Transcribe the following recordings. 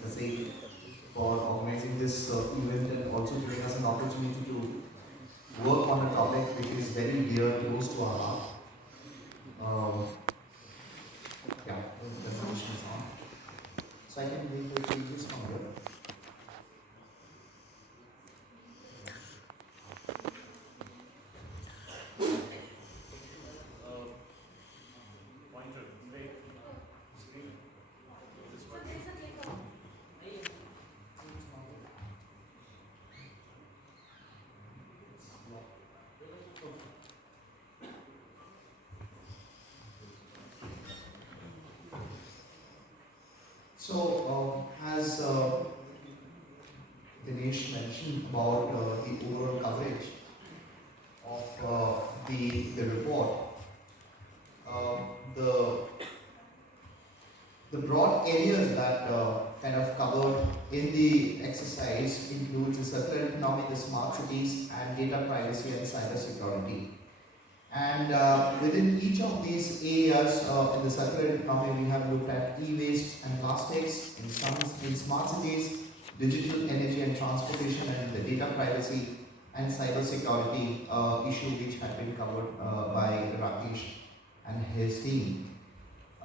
Sesei for organizing this event and also giving us an opportunity to work on a topic which is very dear, close to our heart. Um, yeah, the presentation is on. So I can make the changes from here. So, as Dinesh mentioned about the overall coverage of the report, uh, the the broad areas that kind of covered in the exercise includes the circular economy, the smart cities, and data privacy and cyber security. And within each of these areas in the circular economy, we have looked at e-waste and plastics. In smart cities, digital energy and transportation, and the data privacy and cyber security issue, which had been covered by Rakesh and his team.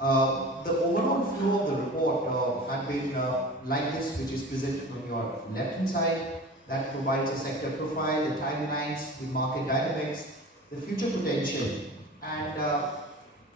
The overall flow of the report had been like this, which is presented on your left-hand side. That provides a sector profile, the timelines, the market dynamics, the future potential, and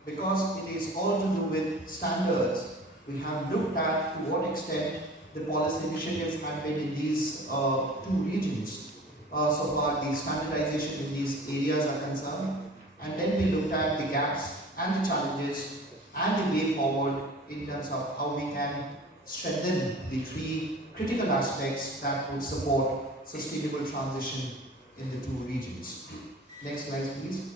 because it is all to do with standards, we have looked at to what extent the policy initiatives have been in these two regions. So far, the standardization in these areas are concerned, and then we looked at the gaps and the challenges and the way forward in terms of how we can strengthen the three critical aspects that would support sustainable transition in the two regions. Next slide, please.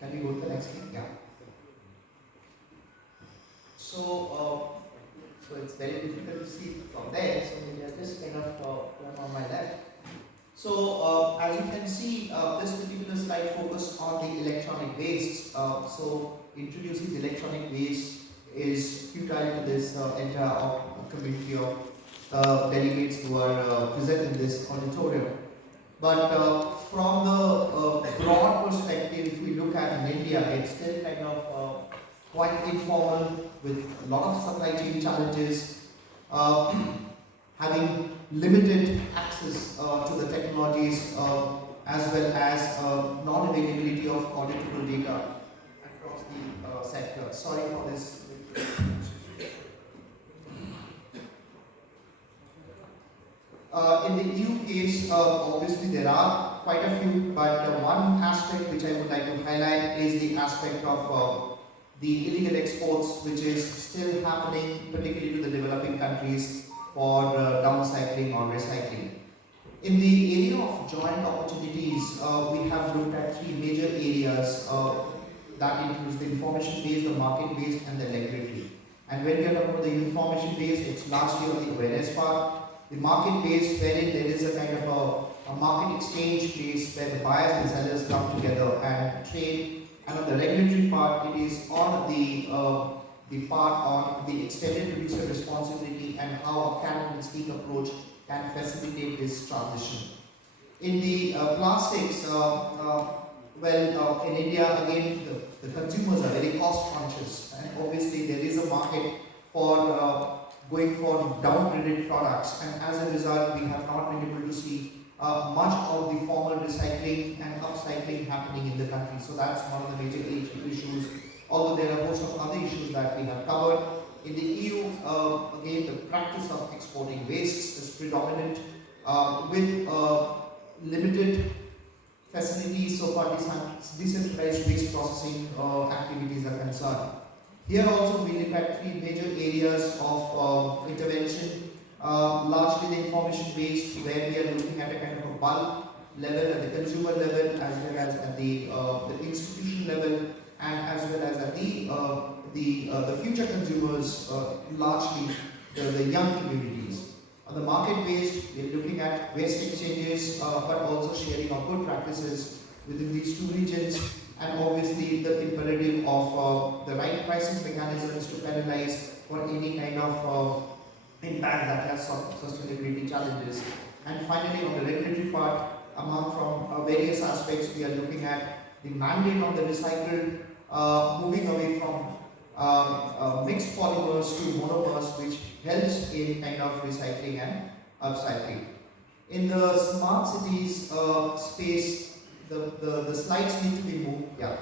Can we go to the next slide? Yeah. So it's very difficult to see from there. So maybe I'll just kind of turn on my left. So as you can see, this particular slide focused on the electronic waste. So introducing the electronic waste is futile to this entire community of delegates who are present in this auditorium. But from the broad perspective, if we look at in India, it's still kind of quite informal with a lot of supply chain challenges, having limited access to the technologies as well as non-availability of auditable data across the sector. Sorry for this. In the EU case, obviously there are quite a few, but one aspect which I would like to highlight is the aspect of the illegal exports, which is still happening, particularly to the developing countries, for downcycling or recycling. In the area of joint opportunities, we have looked at three major areas that includes the information-based, the market-based, and the regulatory. And when we are talking about the information-based, it's largely on the awareness part. The market-based, wherein there is a kind of a market exchange base where the buyers and sellers come together and trade. And on the regulatory part, it is on the part on the extended producer responsibility and how a cannibalistic approach can facilitate this transition. In the plastics, in India again the consumers are very cost conscious, and obviously there is a market for going for downgraded products, and as a result we have not been able to see much of the formal recycling and upcycling happening in the country. So that's one of the major issues, although there are a host of other issues that we have covered. In the EU, again, the practice of exporting wastes is predominant with limited facilities so far decentralized waste processing activities are concerned. Here also we look at three major areas of intervention, largely the information based, where we are looking at a kind of a bulk level at the consumer level as well as at the institution level, and as well as at the future consumers, largely the young communities. On the market based, we are looking at waste exchanges, but also sharing of good practices within these two regions, and obviously the imperative of the right pricing mechanisms to penalize for any kind of impact that has some sustainability challenges. And finally, on the regulatory part, among from various aspects, we are looking at the mandate on the recycled, moving away from mixed polymers to monomers, which helps in kind of recycling and upcycling. In the smart cities space, the slides need to be moved. Yeah.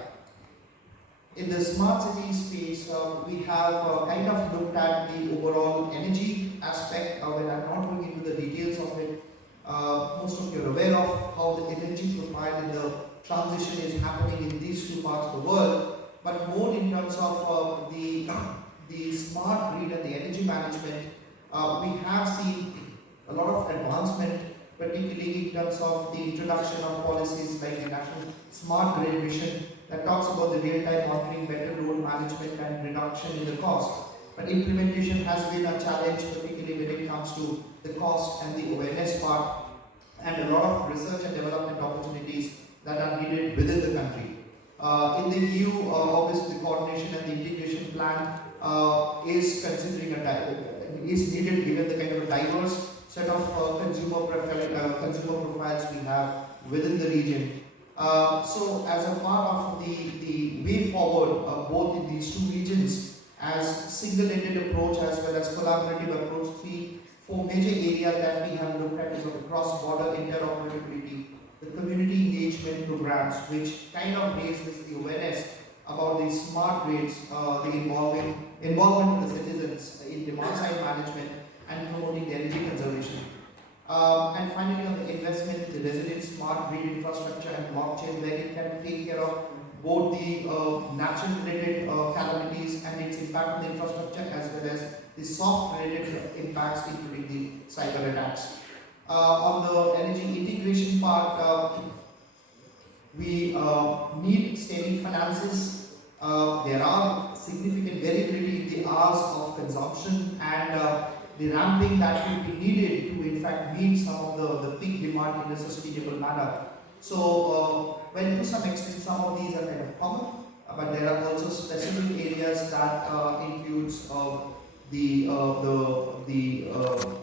In the smart city space, we have kind of looked at the overall energy aspect. When I'm not going into the details of it, most of you are aware of how the energy profile in the transition is happening in these two parts of the world, but more in terms of the smart grid and the energy management, we have seen a lot of advancement, particularly in terms of the introduction of policies like the National Smart Grid Mission that talks about the real-time monitoring, better load management and reduction in the cost. But implementation has been a challenge, particularly when it comes to the cost and the awareness part, and a lot of research and development opportunities that are needed within the country. In the EU, obviously the coordination and the integration plan is considering is needed given the kind of a diverse set of consumer profiles we have within the region. So as a part of the way forward, both in these two regions, as single-ended approach as well as collaborative approach, four major areas that we have looked at is of cross-border interoperability, the community engagement programs, which kind of raises the awareness about the smart grids, the involvement of the citizens in demand-side management and promoting the energy conservation. And finally, on the investment, the resilient smart grid infrastructure and blockchain, where it can take care of both the natural-related calamities and its impact on the infrastructure, as well as the soft-related impacts, including the cyber attacks. On the energy integration part, we need steady finances. There are significant variability in the hours of consumption and the ramping that will be needed to in fact meet some of the peak demand in a sustainable manner. So, well, to some extent, some of these are kind of common, but there are also specific areas that includes the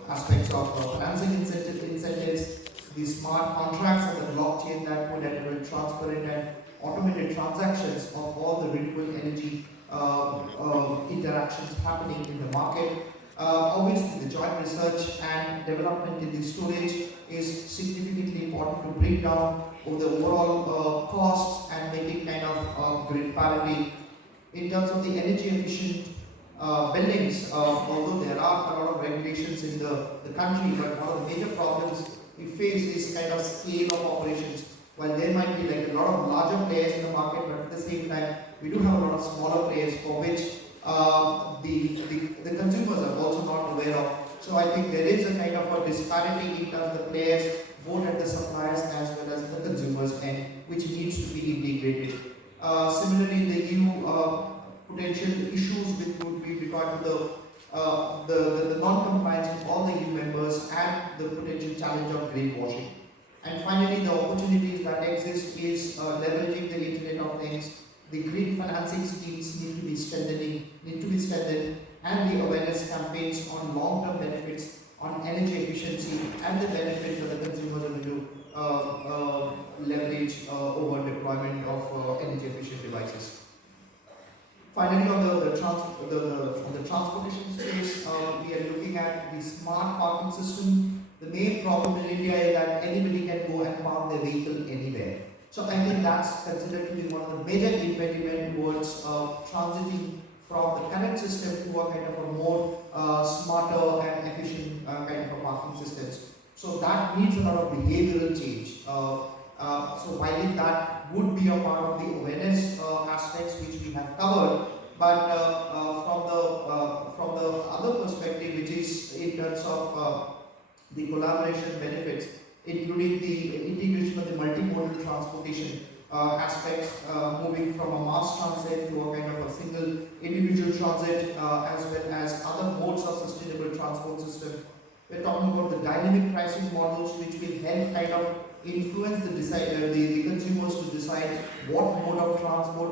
aspects of financing incentives, the smart contracts and the blockchain that would enable transparent and automated transactions of all the renewable energy interactions happening in the market. Obviously, the joint research and development in the storage is significantly important to bring down the overall costs and make it kind of grid parity. In terms of the energy efficient buildings, although there are a lot of regulations in the country, but one of the major problems we face is kind of scale of operations. While there might be like a lot of larger players in the market, but at the same time, we do have a lot of smaller players for which the consumers are also not aware of. So I think there is a kind of a disparity in terms of the players, both at the suppliers as well as the consumers end, which needs to be integrated. Similarly, in the EU, potential issues which would be regard to the non-compliance of all the EU members and the potential challenge of greenwashing. And finally, the opportunities that exist is leveraging the Internet of Things. The green financing schemes need to be strengthened, and the awareness campaigns on long-term benefits on energy efficiency and the benefits that the consumers are going to leverage over deployment of energy efficient devices. Finally, on the transportation space, we are looking at the smart parking system. The main problem in India is that anybody can go and park their vehicle anywhere. So I think that's considered to be one of the major impediment towards transiting from the current system to a kind of a more smarter and efficient kind of a parking systems. So that needs a lot of behavioral change. So while that would be a part of the awareness aspects which we have covered, but from the other perspective, which is in terms of the collaboration benefits, including the integration of the multimodal transportation aspects, moving from a mass transit to a kind of a single individual transit, as well as other modes of sustainable transport system. We're talking about the dynamic pricing models, which will help kind of influence the consumers to what mode of transport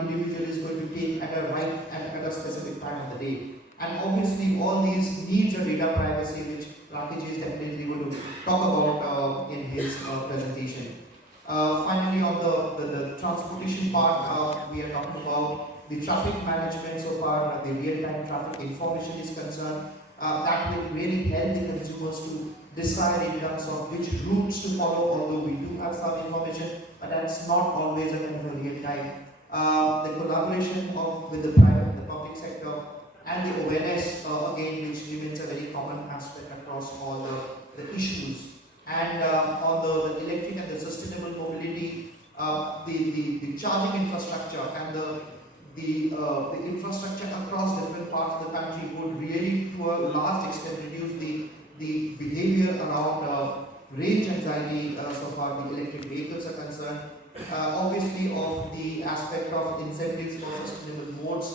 individual is going to take at a right and at a specific time of the day. And obviously all these needs a data privacy, which Rakesh is definitely going to talk about in his presentation. Finally, on the transportation part, we are talking about the traffic management so far, the real-time traffic information is concerned. That will really help the consumers to decide in terms of which routes to follow, although we do have some information, but that's not always a kind of a real time. The collaboration with the private and the public sector and the awareness, again, which remains a very common aspect across all the issues. And on the electric and the sustainable mobility, the charging infrastructure and the infrastructure across different parts of the country would really, to a large extent, reduce the behavior around range anxiety so far the electric vehicles are concerned. Obviously, of the aspect of incentives for sustainable modes,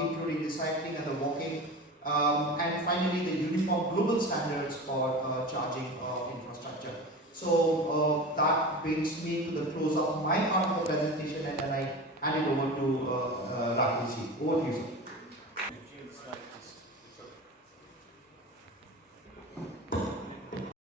including the cycling and the walking. And finally, the uniform global standards for charging infrastructure. So that brings me to the close of my part of the presentation.